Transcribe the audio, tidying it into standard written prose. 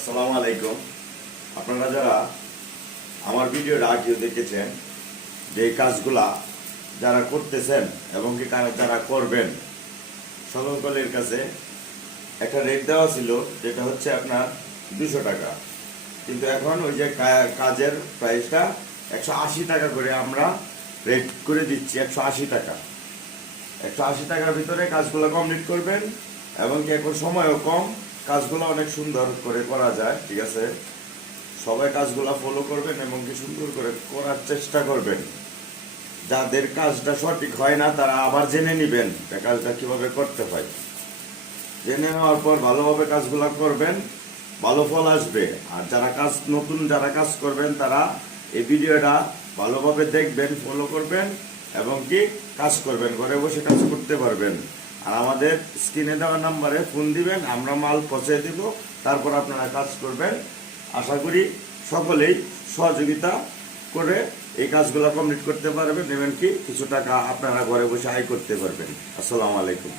আসসালামু আলাইকুম। আপনারা যারা আমার ভিডিওটা আগে দেখেছেন, যে এই কাজগুলা যারা করতেছেন এবং কি যারা করবেন, সকলের কাছে একটা রেট দেওয়া ছিল, যেটা হচ্ছে আপনার 200 টাকা। কিন্তু এখন ওই যে কাজের প্রাইসটা 180 টাকা করে আমরা রেট করে দিচ্ছি। 180 টাকা, 180 টাকার ভিতরে কাজগুলো কমপ্লিট করবেন এবং কি এখন সময়ও কম, কাজগুলো অনেক সুন্দর করে করা যায়। ঠিক আছে, সবাই কাজগুলো ফলো করবেন এবং কি সুন্দর করে করার চেষ্টা করবেন। যাদের কাজটা সঠিক হয় না তারা আবার জেনে নেবেন কাজটা কিভাবে করতে হয়। জেনে নেওয়ার পর ভালোভাবে কাজগুলো করবেন, ভালো ফল আসবে। আর যারা কাজ করবেন তারা এই ভিডিওটা ভালোভাবে দেখবেন, ফলো করবেন এবং কি কাজ করবেন, ঘরে বসে কাজ করতে পারবেন। আর আমাদের স্ক্রিনে দেওয়া নাম্বারে ফোন দিবেন, আমরা মাল পৌঁছে দিব, তারপর আপনারা কাজ করবেন। আশা করি সকলেই সহযোগিতা করে এই কাজগুলো কমপ্লিট করতে পারবেন এবং কি কিছু টাকা আপনারা ঘরে বসে আয় করতে পারবেন। আসসালামু আলাইকুম।